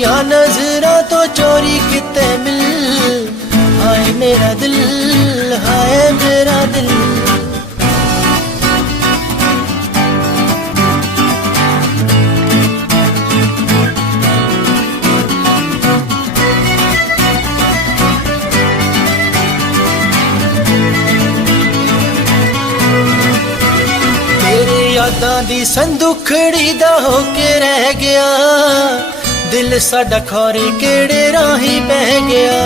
तेरिया नजरा तो चोरी किते मिल, हाय मेरा दिल, हाय मेरा दिल। यादां दी संदुखड़ी दा होके रह गया, दिल साडा खौरे केड़े राही बह गया।